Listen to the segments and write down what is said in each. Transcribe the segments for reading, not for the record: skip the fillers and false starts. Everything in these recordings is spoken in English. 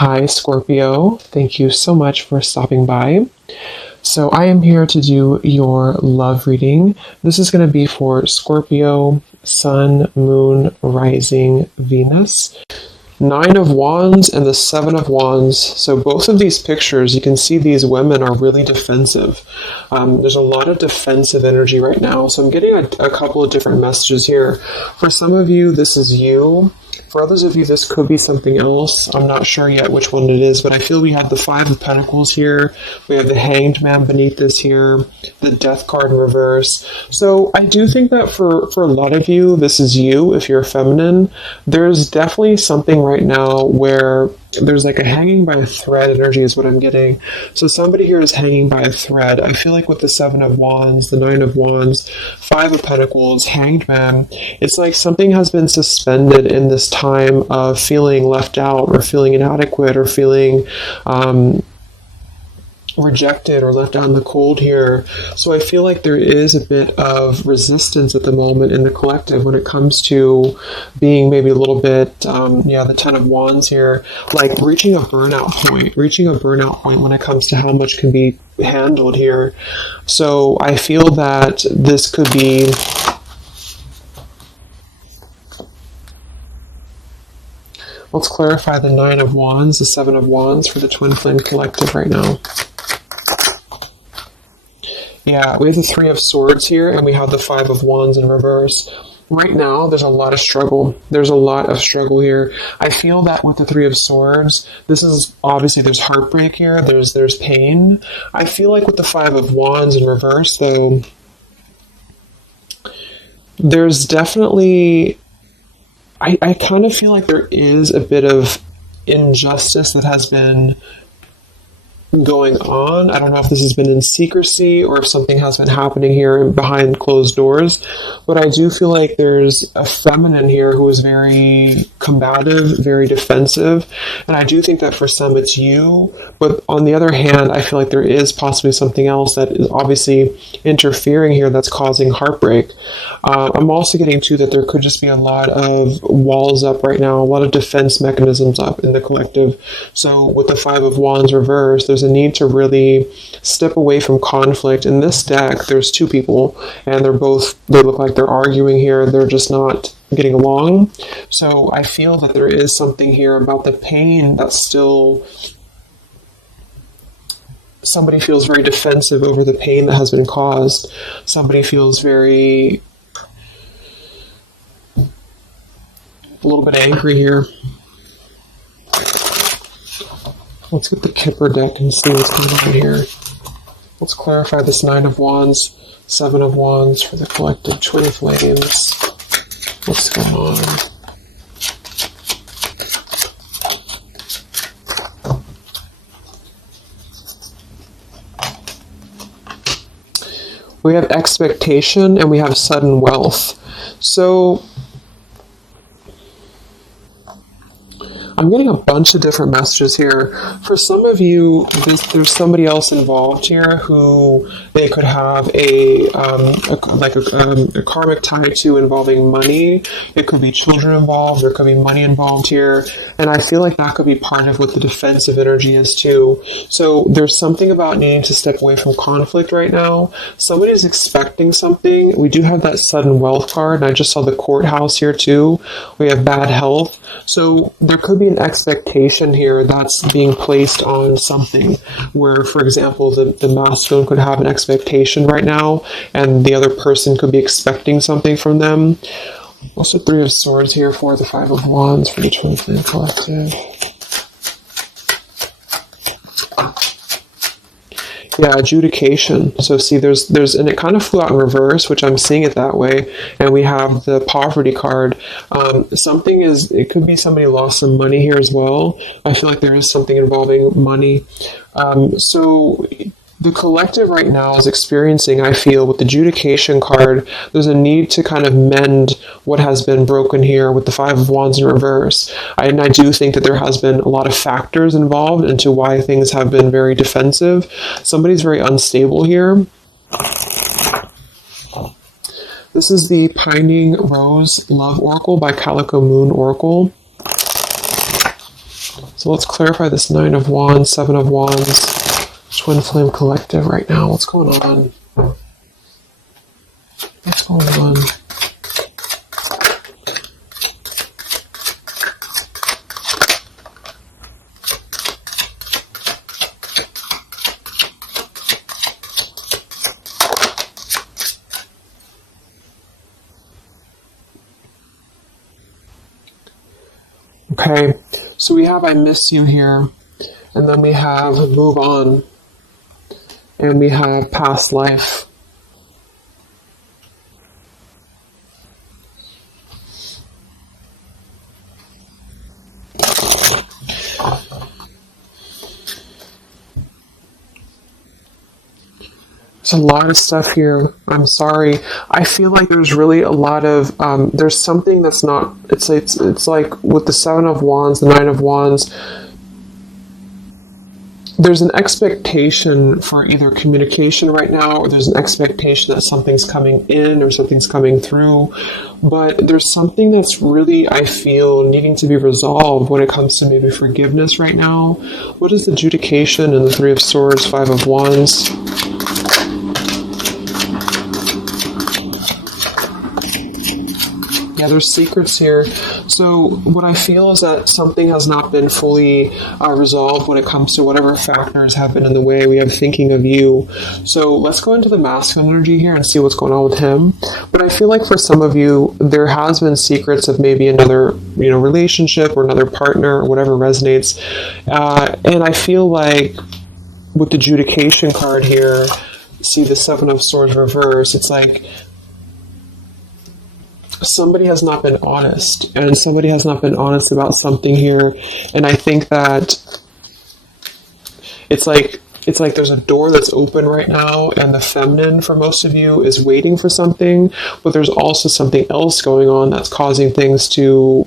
Hi, Scorpio. Thank you so much for stopping by. So, I am here to do your love reading. This is going to be for Scorpio, Sun, Moon, Rising, Venus. Nine of Wands and the Seven of Wands. So both of these pictures, you can see these women are really defensive. There's a lot of defensive energy right now. So I'm getting a couple of different messages here. For some of you, this is you. For others of you, this could be something else. I'm not sure yet which one it is, but I feel we have the Five of Pentacles here. We have the Hanged Man beneath this here, the Death card in reverse. So I do think that for a lot of you, this is you, if you're feminine. There's definitely something right now where there's like a hanging by a thread energy is what I'm getting. So somebody here is hanging by a thread. I feel like with the Seven of Wands, the Nine of Wands, Five of Pentacles, Hanged Man, it's like something has been suspended in this time of feeling left out or feeling inadequate or feeling rejected or left out in the cold here. So I feel like there is a bit of resistance at the moment in the collective when it comes to being maybe a little bit, the Ten of Wands here, like reaching a burnout point when it comes to how much can be handled here. So I feel that this could be let's clarify the Nine of Wands, the Seven of Wands for the Twin Flame Collective right now. Yeah, we have the Three of Swords here, and we have the Five of Wands in reverse. Right now, there's a lot of struggle. There's a lot of struggle here. I feel that with the Three of Swords, this is obviously there's heartbreak here. There's pain. I feel like with the Five of Wands in reverse, though, there's definitely I kind of feel like there is a bit of injustice that has been going on. I don't know if this has been in secrecy or if something has been happening here behind closed doors, but I do feel like there's a feminine here who is very combative, very defensive, and I do think that for some it's you, but on the other hand, I feel like there is possibly something else that is obviously interfering here that's causing heartbreak. I'm also getting to that there could just be a lot of walls up right now, a lot of defense mechanisms up in the collective. So with the Five of Wands reversed, there's a need to really step away from conflict. In this deck, there's two people, and they look like they're arguing here. They're just not getting along. So I feel that there is something here about the pain that's still... Somebody feels very defensive over the pain that has been caused. Somebody feels a little bit angry here. Let's get the Kipper deck and see what's going on here. Let's clarify this Nine of Wands, Seven of Wands for the collective Twin Flames. What's going on? We have expectation and we have sudden wealth. So I'm getting a bunch of different messages here. For some of you, there's somebody else involved here who they could have a karmic tie to involving money. It could be children involved. There could be money involved here. And I feel like that could be part of what the defensive energy is too. So there's something about needing to step away from conflict right now. Somebody's expecting something. We do have that sudden wealth card, and I just saw the courthouse here too. We have bad health. So there could be an expectation here that's being placed on something where, for example, the masculine could have an expectation right now and the other person could be expecting something from them. Also, Three of Swords here for the Five of Wands for the Twin Flame Collective. Yeah, adjudication. So see, there's, and it kind of flew out in reverse, which I'm seeing it that way. And we have the poverty card. It could be somebody lost some money here as well. I feel like there is something involving money. So the collective right now is experiencing, I feel, with the adjudication card, there's a need to kind of mend what has been broken here with the Five of Wands in reverse. And I do think that there has been a lot of factors involved into why things have been very defensive. Somebody's very unstable here. This is the Pining Rose Love Oracle by Calico Moon Oracle. So let's clarify this Nine of Wands, Seven of Wands, Twin Flame Collective right now. What's going on? What's going on? Okay, so we have I miss you here, and then we have move on, and we have past life. There's a lot of stuff here. I'm sorry. I feel like there's really a lot of there's something that's not. It's like with the Seven of Wands, the Nine of Wands. There's an expectation for either communication right now, or there's an expectation that something's coming in or something's coming through. But there's something that's really, I feel, needing to be resolved when it comes to maybe forgiveness right now. What is the adjudication in the Three of Swords, Five of Wands? Yeah, there's secrets here. So what I feel is that something has not been fully resolved when it comes to whatever factors have been in the way. We have thinking of you. So let's go into the masculine energy here and see what's going on with him. But I feel like for some of you, there has been secrets of maybe another, relationship or another partner or whatever resonates. And I feel like with the adjudication card here, see the Seven of Swords reverse, it's like somebody has not been honest, and somebody has not been honest about something here. And I think that it's like there's a door that's open right now, and the feminine for most of you is waiting for something, but there's also something else going on that's causing things to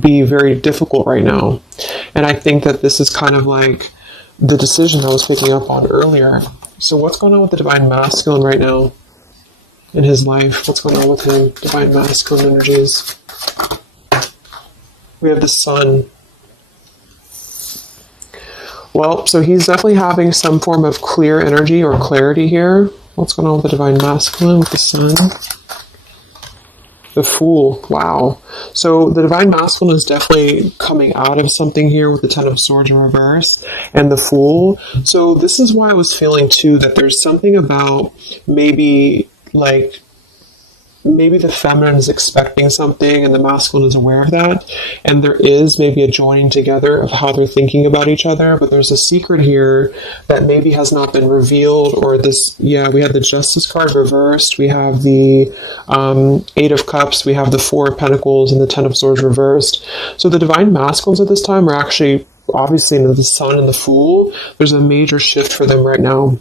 be very difficult right now. And I think that this is kind of like the decision I was picking up on earlier. So what's going on with the divine masculine right now in his life? What's going on with him? Divine masculine energies. We have the sun. Well, so he's definitely having some form of clear energy or clarity here. What's going on with the divine masculine with the sun? The Fool. Wow. So the divine masculine is definitely coming out of something here with the Ten of Swords in reverse and the Fool. So this is why I was feeling too that there's something about maybe the feminine is expecting something and the masculine is aware of that, and there is maybe a joining together of how they're thinking about each other, but there's a secret here that maybe has not been revealed. Or this, we have the Justice card reversed, we have the Eight of Cups, we have the Four of Pentacles, and the Ten of Swords reversed. So the divine masculines at this time are actually obviously into the Sun and the Fool. There's a major shift for them right now.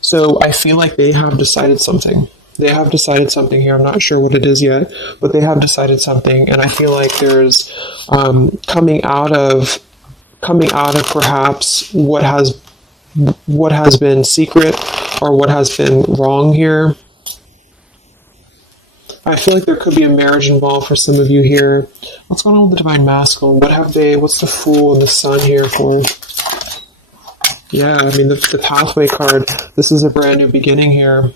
So I feel like they have decided something. They have decided something here. I'm not sure what it is yet, but they have decided something. And I feel like there's coming out of perhaps what has been secret or what has been wrong here. I feel like there could be a marriage involved for some of you here. What's going on with the divine masculine? What's the Fool and the Sun here for? Yeah, I mean, the Pathway card, this is a brand new beginning here.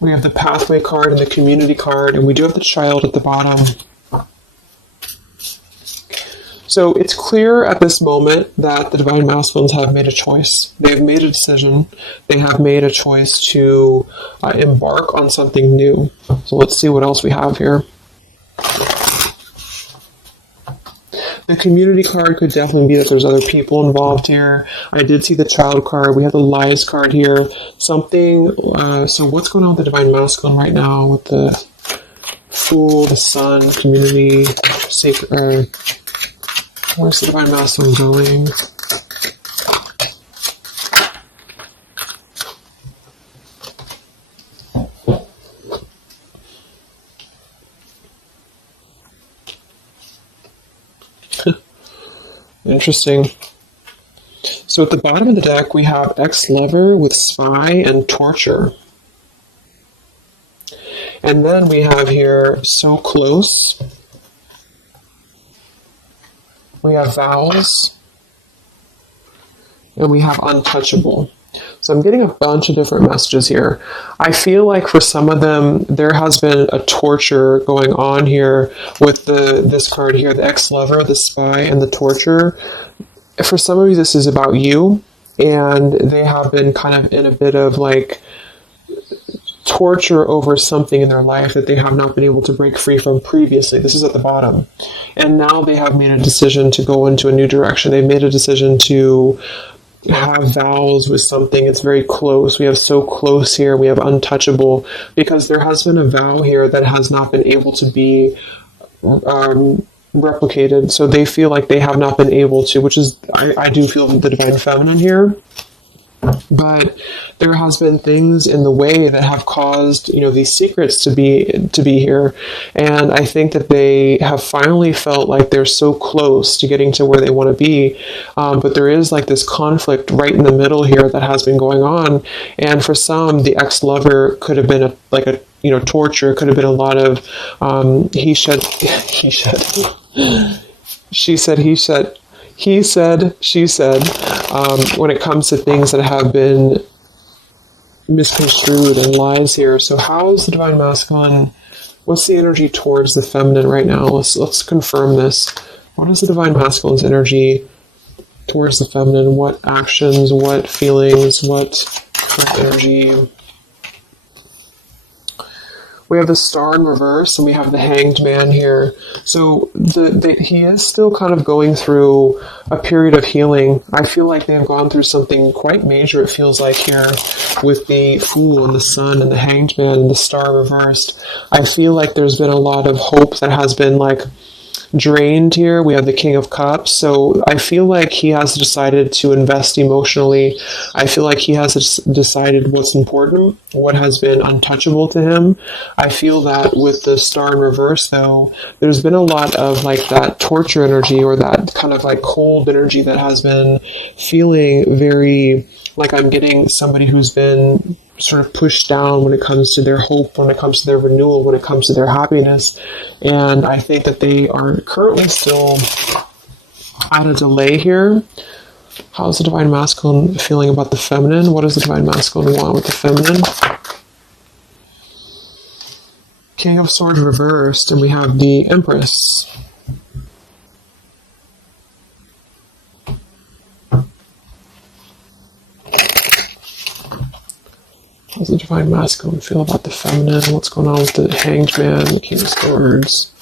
We have the Pathway card and the Community card, and we do have the Child at the bottom. So it's clear at this moment that the divine masculines have made a choice. They've made a decision. They have made a choice to embark on something new. So let's see what else we have here. The Community card could definitely be that there's other people involved here. I did see the Child card. We have the Lies card here. Something, so what's going on with the divine masculine right now with the Fool, the Sun, Community, Sacred, where's the divine masculine going? Interesting. So at the bottom of the deck, we have ex-lover with spy and torture. And then we have here so close. We have vows. And we have untouchable. So I'm getting a bunch of different messages here. I feel like for some of them, there has been a torture going on here with this card here, the ex-lover, the spy, and the torture. For some of you, this is about you, and they have been kind of in a bit of like torture over something in their life that they have not been able to break free from previously. This is at the bottom. And now they have made a decision to go into a new direction. They've made a decision to have vows with something. It's very close. We have so close here. We have untouchable, because there has been a vow here that has not been able to be replicated. So they feel like they have not been able to, which is, I do feel the divine feminine here. But there has been things in the way that have caused, these secrets to be here. And I think that they have finally felt like they're so close to getting to where they want to be. But there is like this conflict right in the middle here that has been going on. And for some, the ex-lover could have been torture. Could have been a lot of he said, she said, he said, he said, she said, when it comes to things that have been misconstrued and lies here. So how is the divine masculine? What's the energy towards the feminine right now? Let's confirm this. What is the divine masculine's energy towards the feminine? What actions, what feelings, what energy? We have the Star in reverse, and we have the Hanged Man here. So he is still kind of going through a period of healing. I feel like they've gone through something quite major, it feels like, here with the Fool and the Sun and the Hanged Man and the Star reversed. I feel like there's been a lot of hope that has been like drained here. We have the King of Cups. So I feel like he has decided to invest emotionally. I feel like he has decided what's important, what has been untouchable to him. I feel that with the Star in reverse, though, there's been a lot of like that torture energy, or that kind of like cold energy that has been feeling very like I'm getting somebody who's been sort of pushed down when it comes to their hope, when it comes to their renewal, when it comes to their happiness. And I think that they are currently still at a delay here. How's the divine masculine feeling about the feminine? What does the divine masculine want with the feminine? King of Swords reversed, and we have the Empress. How does the divine masculine feel about the feminine? What's going on with the Hanged Man, the King of Swords?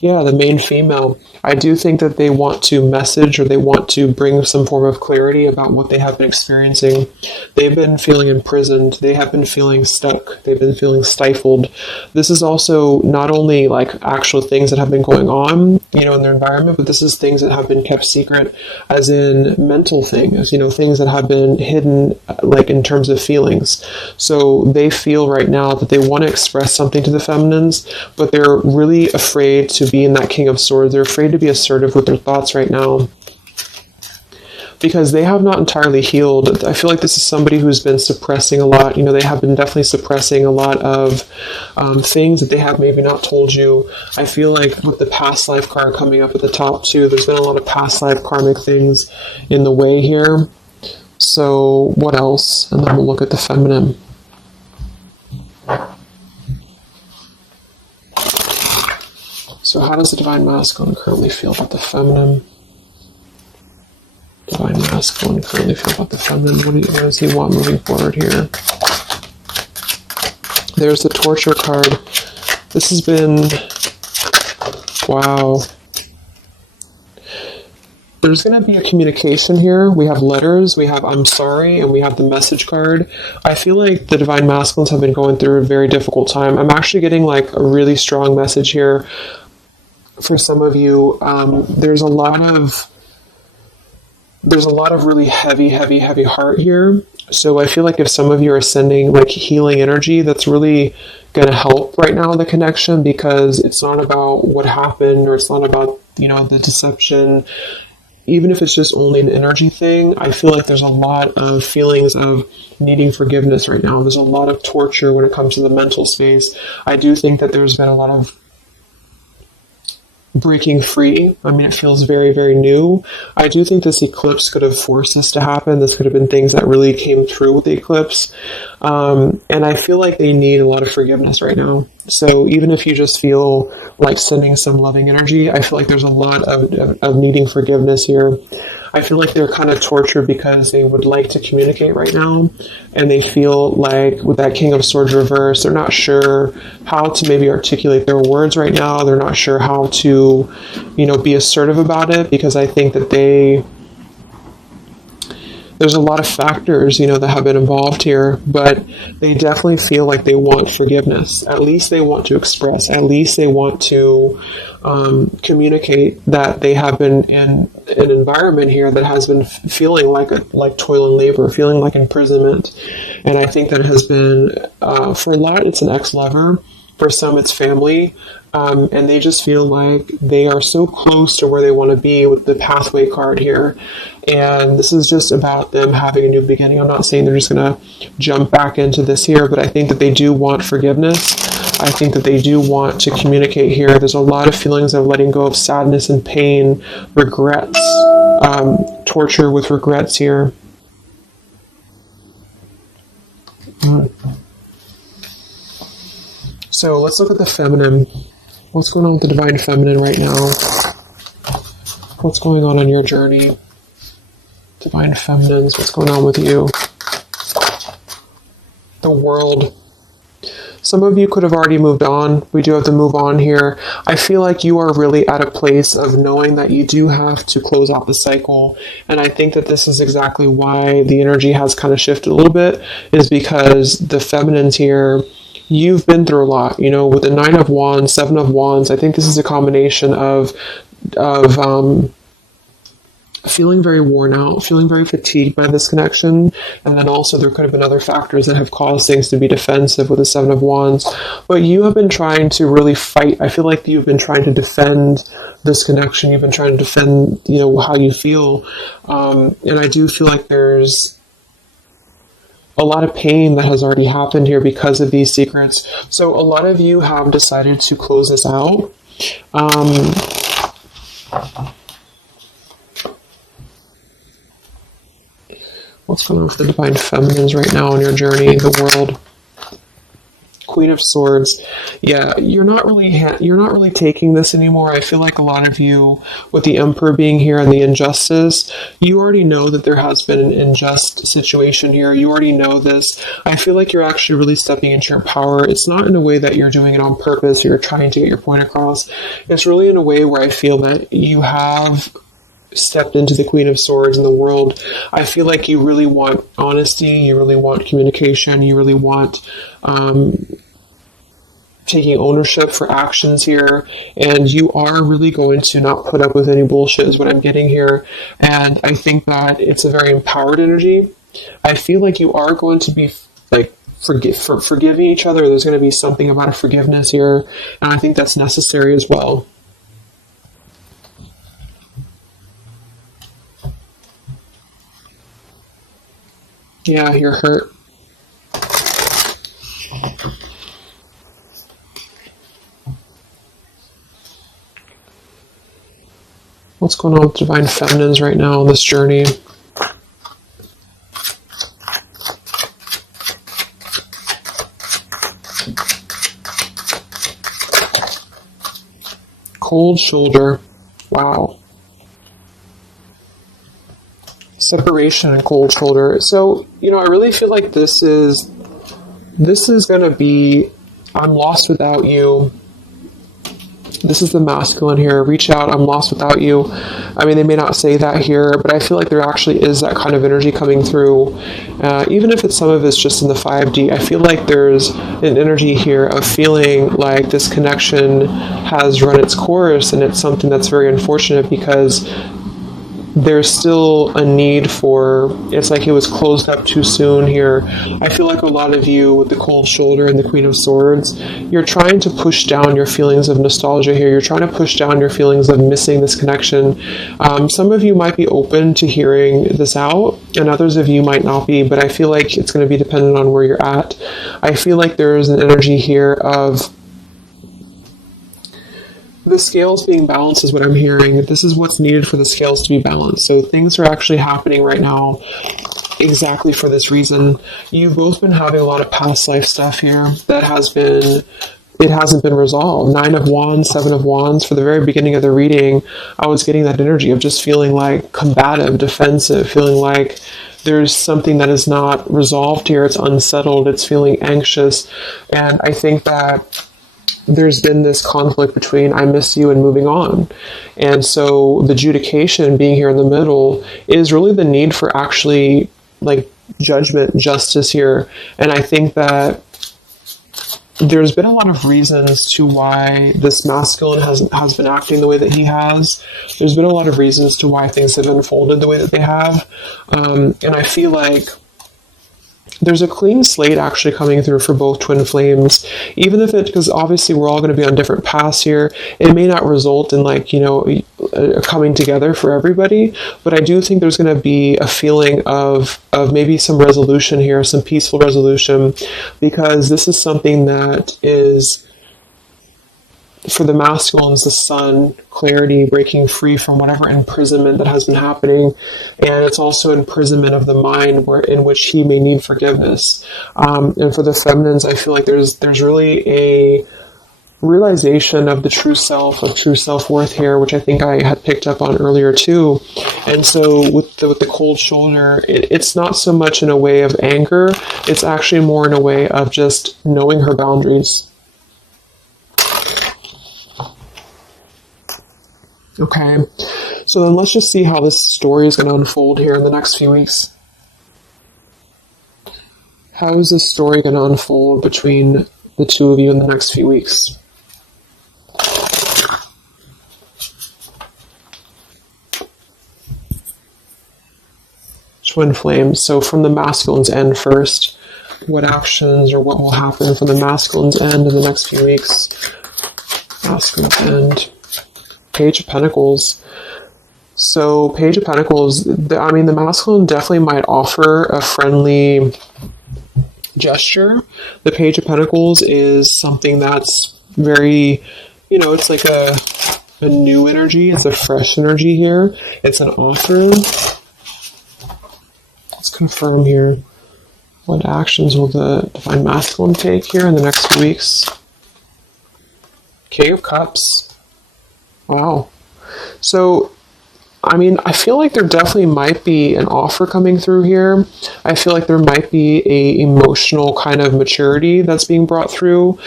Yeah, the main female. I do think that they want to message, or they want to bring some form of clarity about what they have been experiencing. They've been feeling imprisoned. They have been feeling stuck. They've been feeling stifled. This is also not only like actual things that have been going on, in their environment, but this is things that have been kept secret, as in mental things, things that have been hidden, like in terms of feelings. So they feel right now that they want to express something to the feminines, but they're really afraid to be in that King of Swords. They're afraid to be assertive with their thoughts right now, because they have not entirely healed. I feel like this is somebody who's been suppressing a lot. They have been definitely suppressing a lot of things that they have maybe not told you. I feel like with the past life card coming up at the top too, there's been a lot of past life karmic things in the way here. So what else? And then we'll look at the feminine. So how does the divine masculine currently feel about the feminine? Divine masculine currently feel about the feminine? What does he want moving forward here? There's the torture card. This has been... wow. There's going to be a communication here. We have letters, we have I'm sorry, and we have the message card. I feel like the divine masculines have been going through a very difficult time. I'm actually getting like a really strong message here. For some of you, there's a lot of really heavy heart here. So I feel like if some of you are sending like healing energy, that's really going to help right now in the connection, because it's not about what happened, or it's not about, the deception. even if it's just only an energy thing, I feel like there's a lot of feelings of needing forgiveness right now. There's a lot of torture when it comes to the mental space. I do think that there's been a lot of breaking free. I mean, it feels very, very new. I do think this eclipse could have forced this to happen. This could have been things that really came through with the eclipse. And I feel like they need a lot of forgiveness right now. So even if you just feel like sending some loving energy, I feel like there's a lot of needing forgiveness here. I feel like they're kind of tortured because they would like to communicate right now, and they feel like with that King of Swords reverse, they're not sure how to maybe articulate their words right now. They're not sure how to, be assertive about it, because I think that there's a lot of factors, that have been involved here, but they definitely feel like they want forgiveness. At least they want to express. At least they want to communicate that they have been in an environment here that has been feeling like toil and labor, feeling like imprisonment. And I think that has been, for a lot, it's an ex-lover. For some, it's family. And they just feel like they are so close to where they want to be with the pathway card here. And this is just about them having a new beginning. I'm not saying they're just going to jump back into this here, but I think that they do want forgiveness. I think that they do want to communicate here. There's a lot of feelings of letting go of sadness and pain, regrets, torture with regrets here. So let's look at the feminine. What's going on with the divine feminine right now? What's going on in your journey? Divine feminines, what's going on with you? The world. Some of you could have already moved on. We do have to move on here. I feel like you are really at a place of knowing that you do have to close out the cycle. And I think that this is exactly why the energy has kind of shifted a little bit, is because the feminines here, you've been through a lot, with the 9 of Wands, 7 of Wands. I think this is a combination of feeling very worn out, feeling very fatigued by this connection. And then also there could have been other factors that have caused things to be defensive with the 7 of Wands. But you have been trying to really fight. I feel like you've been trying to defend this connection. You've been trying to defend, how you feel. And I do feel like there's a lot of pain that has already happened here because of these secrets. So a lot of you have decided to close this out. What's going on with the divine feminines right now in your journey, the world? Queen of Swords. Yeah, you're not really taking this anymore. I feel like a lot of you, with the Emperor being here and the injustice, you already know that there has been an unjust situation here. You already know this. I feel like you're actually really stepping into your power. It's not in a way that you're doing it on purpose or you're trying to get your point across. It's really in a way where I feel that you have stepped into the Queen of Swords in the world. I feel like you really want honesty, you really want communication, you really want taking ownership for actions here, and you are really going to not put up with any bullshit is what I'm getting here. And I think that it's a very empowered energy. I feel like you are going to be like forgiving each other. There's going to be something about a forgiveness here, and I think that's necessary as well. Yeah, you're hurt. What's going on with divine feminines right now on this journey? Cold shoulder. Wow. Separation and cold shoulder. So, I really feel like this is going to be, I'm lost without you. This is the masculine here. Reach out, I'm lost without you. I mean, they may not say that here, but I feel like there actually is that kind of energy coming through. Even if some of it's just in the 5D, I feel like there's an energy here of feeling like this connection has run its course, and it's something that's very unfortunate because there's still a need for, it's like it was closed up too soon here. I feel like a lot of you with the cold shoulder and the Queen of Swords, you're trying to push down your feelings of nostalgia here. You're trying to push down your feelings of missing this connection. Some of you might be open to hearing this out, and others of you might not be, but I feel like it's going to be dependent on where you're at. I feel like there's an energy here of the scales being balanced is what I'm hearing. This is what's needed for the scales to be balanced. So things are actually happening right now exactly for this reason. You've both been having a lot of past life stuff here that it hasn't been resolved. 9 of Wands, 7 of Wands. For the very beginning of the reading, I was getting that energy of just feeling like combative, defensive, feeling like there's something that is not resolved here. It's unsettled. It's feeling anxious. And I think that there's been this conflict between I miss you and moving on. And so the adjudication being here in the middle is really the need for actually like judgment, justice here. And I think that there's been a lot of reasons to why this masculine has been acting the way that he has. There's been a lot of reasons to why things have unfolded the way that they have. And I feel like there's a clean slate actually coming through for both twin flames, even if because obviously we're all going to be on different paths here. It may not result in like, a coming together for everybody, but I do think there's going to be a feeling of maybe some resolution here, some peaceful resolution, because this is something that is, for the masculines, the sun, clarity, breaking free from whatever imprisonment that has been happening. And it's also imprisonment of the mind in which he may need forgiveness. And for the feminines, I feel like there's really a realization of the true self, of true self-worth here, which I think I had picked up on earlier too. And so with the cold shoulder, it's not so much in a way of anger. It's actually more in a way of just knowing her boundaries. Okay, so then let's just see how this story is going to unfold here in the next few weeks. How is this story going to unfold between the two of you in the next few weeks? Twin flames. So from the masculine's end first, what actions or what will happen from the masculine's end in the next few weeks? Masculine's end. Page of Pentacles. So Page of Pentacles, the masculine definitely might offer a friendly gesture. The Page of Pentacles is something that's very, it's like a new energy. It's a fresh energy here. It's an offer. Let's confirm here. What actions will the Divine Masculine take here in the next few weeks? King of Cups. Wow. So, I feel like there definitely might be an offer coming through here. I feel like there might be a emotional kind of maturity that's being brought through.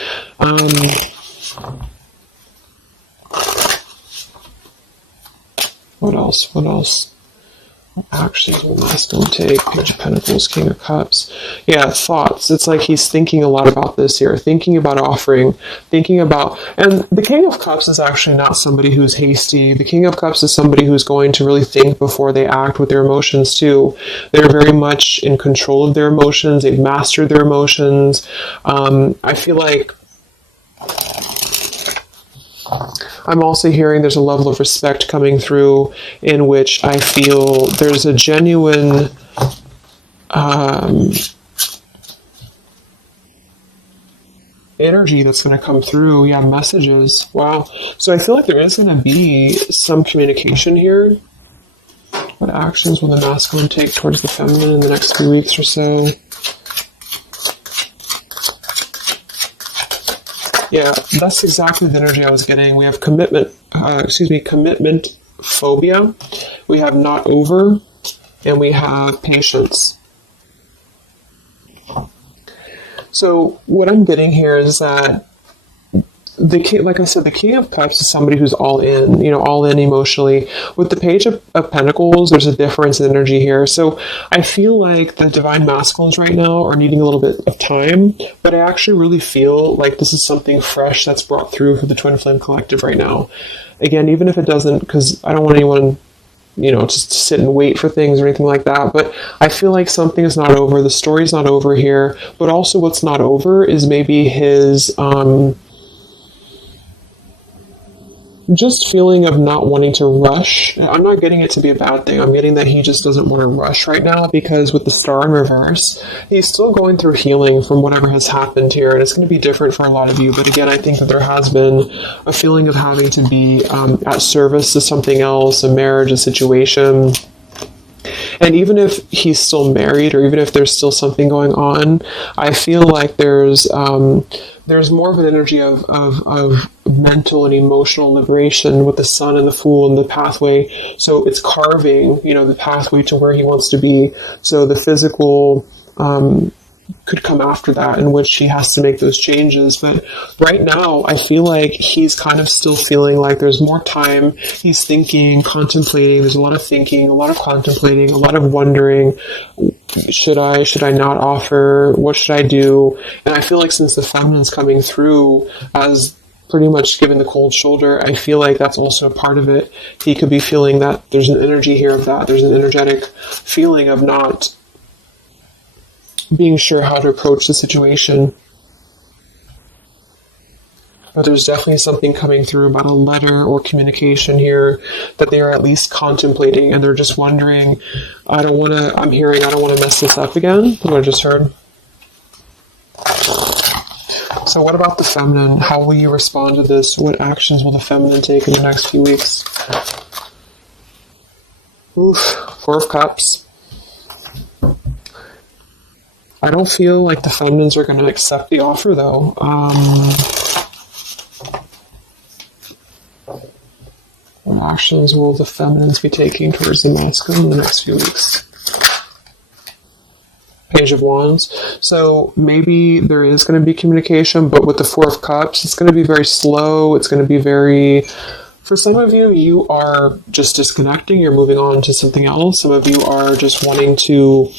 What else? Actually, the masculine take, Page of Pentacles, King of Cups. Yeah, thoughts. It's like he's thinking a lot about this here, thinking about offering, and the King of Cups is actually not somebody who's hasty. The King of Cups is somebody who's going to really think before they act with their emotions too. They're very much in control of their emotions. They've mastered their emotions. I feel like I'm also hearing there's a level of respect coming through in which I feel there's a genuine energy that's going to come through. Yeah, messages. Wow. So I feel like there is going to be some communication here. What actions will the masculine take towards the feminine in the next few weeks or so? Yeah, that's exactly the energy I was getting. We have commitment phobia. We have not over, and we have patience. So what I'm getting here is that like I said, the King of Cups is somebody who's all in emotionally. With the Page of Pentacles, there's a difference in energy here. So I feel like the Divine Masculines right now are needing a little bit of time, but I actually really feel like this is something fresh that's brought through for the Twin Flame Collective right now. Again, even if it doesn't, because I don't want anyone just sit and wait for things or anything like that. But I feel like something is not over. The story's not over here. But also what's not over is maybe his just feeling of not wanting to rush. I'm not getting it to be a bad thing. I'm getting that he just doesn't want to rush right now, because with the star in reverse, he's still going through healing from whatever has happened here, and it's going to be different for a lot of you. But again, I think that there has been a feeling of having to be at service to something else, a marriage, a situation. And even if he's still married, or even if there's still something going on, I feel like there's more of an energy of mental and emotional liberation with the sun and the fool and the pathway. So it's carving, the pathway to where he wants to be. So the physical could come after that, in which he has to make those changes. But right now, I feel like he's kind of still feeling like there's more time. He's thinking, contemplating. There's a lot of thinking, a lot of contemplating, a lot of wondering. Should I not offer? What should I do? And I feel like since the feminine's coming through as pretty much giving the cold shoulder, I feel like that's also a part of it. He could be feeling that there's an energy here of that. There's an energetic feeling of not being sure how to approach the situation. But there's definitely something coming through about a letter or communication here that they are at least contemplating, and they're just wondering, I don't want to mess this up again, what I just heard. So what about the feminine? How will you respond to this? What actions will the feminine take in the next few weeks? Oof, Four of Cups. I don't feel like the feminines are going to accept the offer, though. What actions will the feminines be taking towards the masculine in the next few weeks? Page of Wands. So maybe there is going to be communication, but with the Four of Cups, it's going to be very slow. It's going to be very... For some of you, you are just disconnecting. You're moving on to something else. Some of you are just wanting to...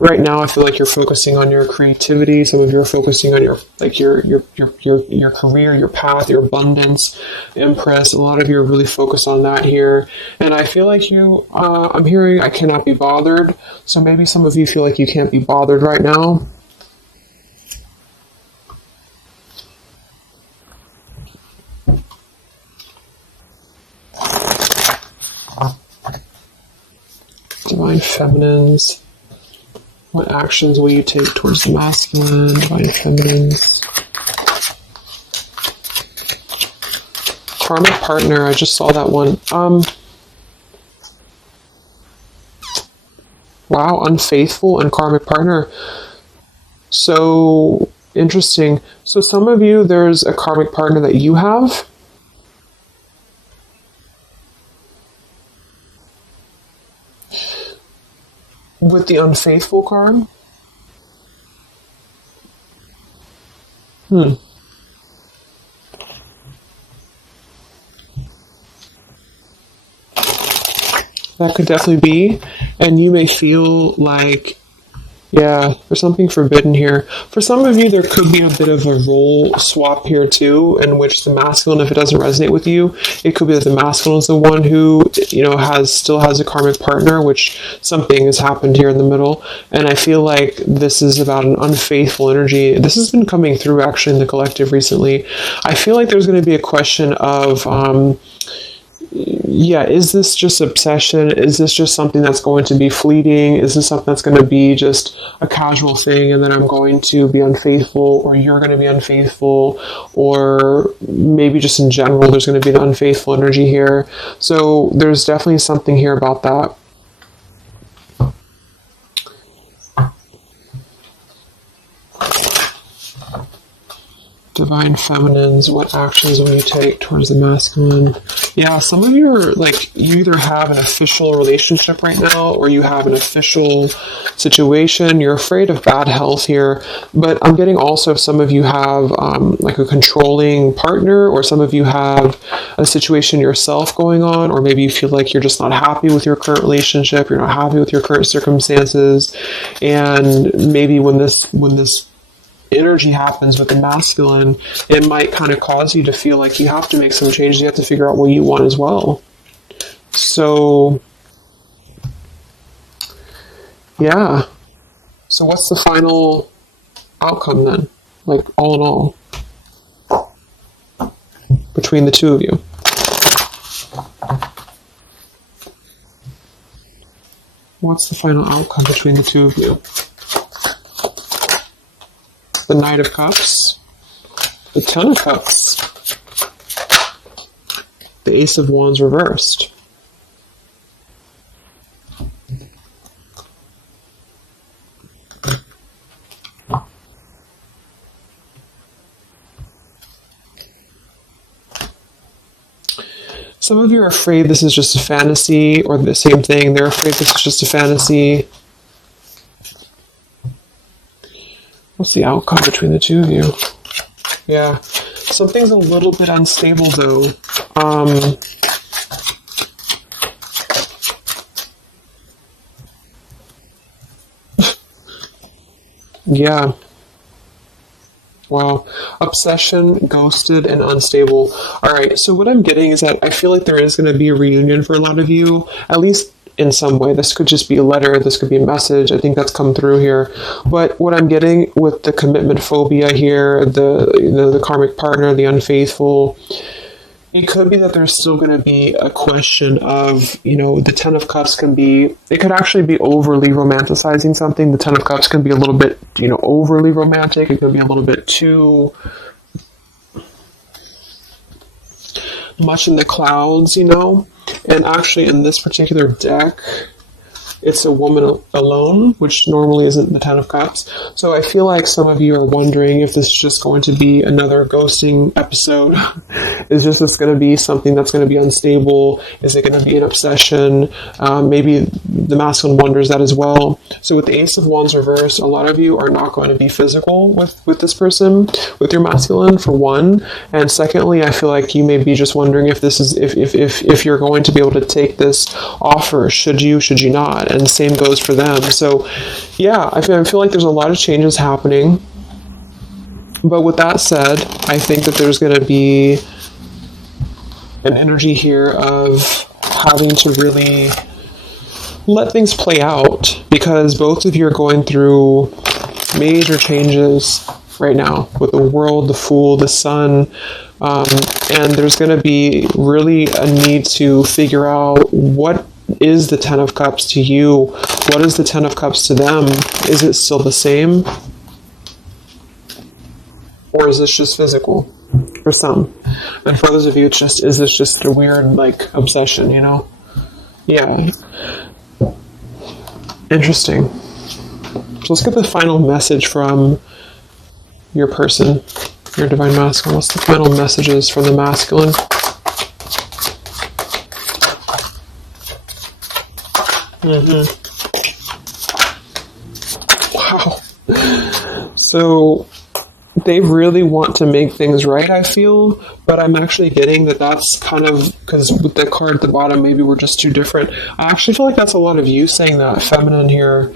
Right now, I feel like you're focusing on your creativity. Some of you are focusing on your career, your path, your abundance, Empress. A lot of you are really focused on that here. And I feel like I'm hearing I cannot be bothered. So maybe some of you feel like you can't be bothered right now. Divine Feminines. What actions will you take towards the masculine? Divine Feminines. Karmic Partner. I just saw that one. Wow, Unfaithful and Karmic Partner. So interesting. So some of you, there's a karmic partner that you have. With the Unfaithful card? That could definitely be. And you may feel like, yeah, there's something forbidden here. For some of you, there could be a bit of a role swap here too, in which the masculine, if it doesn't resonate with you, it could be that the masculine is the one who, still has a karmic partner, which something has happened here in the middle. And I feel like this is about an unfaithful energy. This has been coming through actually in the collective recently. I feel like there's going to be a question of, is this just obsession? Is this just something that's going to be fleeting? Is this something that's going to be just a casual thing, and then I'm going to be unfaithful, or you're going to be unfaithful, or maybe just in general there's going to be an unfaithful energy here. So there's definitely something here about that. Divine Feminines, what actions will you take towards the masculine? Yeah, some of you are you either have an official relationship right now, or you have an official situation. You're afraid of bad health here, but I'm getting also some of you have a controlling partner, or some of you have a situation yourself going on, or maybe you feel like you're just not happy with your current relationship, you're not happy with your current circumstances, and maybe when this energy happens with the masculine, it might kind of cause you to feel like you have to make some changes. You have to figure out what you want as well. So Yeah. So what's the final outcome then? Like, all in all, between the two of you? What's the final outcome between the two of you? The Knight of Cups, the Ten of Cups, the Ace of Wands reversed. Some of you are afraid this is just a fantasy, or the same thing, they're afraid this is just a fantasy. What's the outcome between the two of you? Yeah, something's a little bit unstable though. Yeah. Wow. Obsession, ghosted, and unstable. Alright, so what I'm getting is that I feel like there is going to be a reunion for a lot of you, at least in some way. This could just be a letter, this could be a message. I think that's come through here. But what I'm getting with the commitment phobia here, the karmic partner, the unfaithful, it could be that there's still going to be a question of, the Ten of Cups it could actually be overly romanticizing something. The Ten of Cups can be a little bit, overly romantic. It could be a little bit too much in the clouds, And actually in this particular deck, it's a woman alone, which normally isn't the Ten of Cups. So I feel like some of you are wondering if this is just going to be another ghosting episode. Is this going to be something that's going to be unstable? Is it going to be an obsession? Maybe the masculine wonders that as well. So with the Ace of Wands reversed, a lot of you are not going to be physical with this person, with your masculine, for one. And secondly, I feel like you may be just wondering if this is if you're going to be able to take this offer. Should you not? And the same goes for them. So yeah, I feel like there's a lot of changes happening. But with that said, I think that there's going to be an energy here of having to really let things play out, because both of you are going through major changes right now with the World, the Fool, the Sun, and there's going to be really a need to figure out what is the Ten of Cups to you? What is the Ten of Cups to them? Is it still the same? Or is this just physical for some? And for others of you, is this just a weird, obsession, Yeah. Interesting. So let's get the final message from your person, your divine masculine. What's the final messages from the masculine? Wow. So they really want to make things right, I feel, but I'm actually getting that's kind of, because with the card at the bottom, maybe we're just too different. I actually feel like that's a lot of you saying that, feminine here.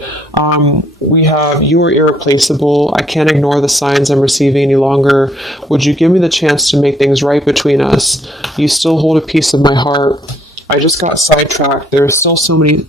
We have, you are irreplaceable. I can't ignore the signs I'm receiving any longer. Would you give me the chance to make things right between us? You still hold a piece of my heart. I just got sidetracked. There are still so many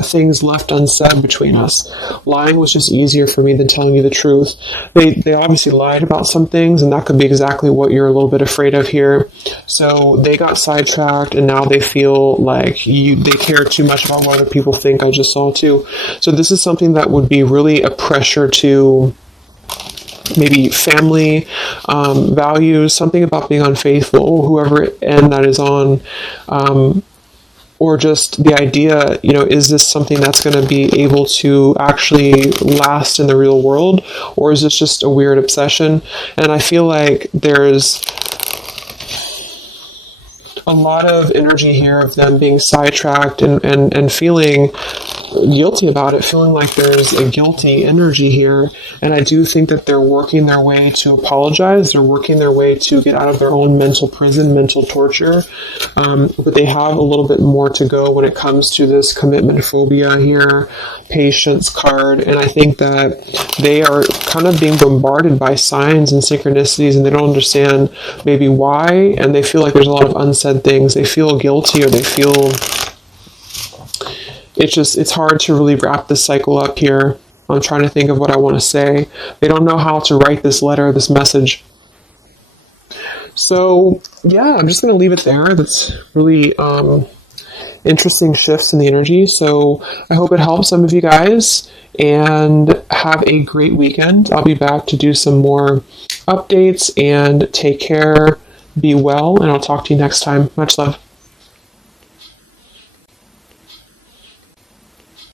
things left unsaid between us. Lying was just easier for me than telling you the truth. They obviously lied about some things, and that could be exactly what you're a little bit afraid of here. So they got sidetracked, and now they feel like they care too much about what other people think. I just saw too. So this is something that would be really a pressure to maybe family, values, something about being unfaithful, whoever end that is on, or just the idea, is this something that's going to be able to actually last in the real world, or is this just a weird obsession? And I feel like there's a lot of energy here of them being sidetracked and feeling guilty about it, feeling like there's a guilty energy here. And I do think that they're working their way to apologize. They're working their way to get out of their own mental prison, mental torture. But they have a little bit more to go when it comes to this commitment phobia here, patience card. And I think that they are kind of being bombarded by signs and synchronicities, and they don't understand maybe why. And they feel like there's a lot of unsaid things. They feel guilty, or they feel it's hard to really wrap this cycle up here. I'm trying to think of what I want to say. They don't know how to write this letter, this message. So yeah, I'm just going to leave it there. That's really interesting shifts in the energy. So I hope it helps some of you guys, and have a great weekend. I'll be back to do some more updates, and take care, be well, and I'll talk to you next time. Much love.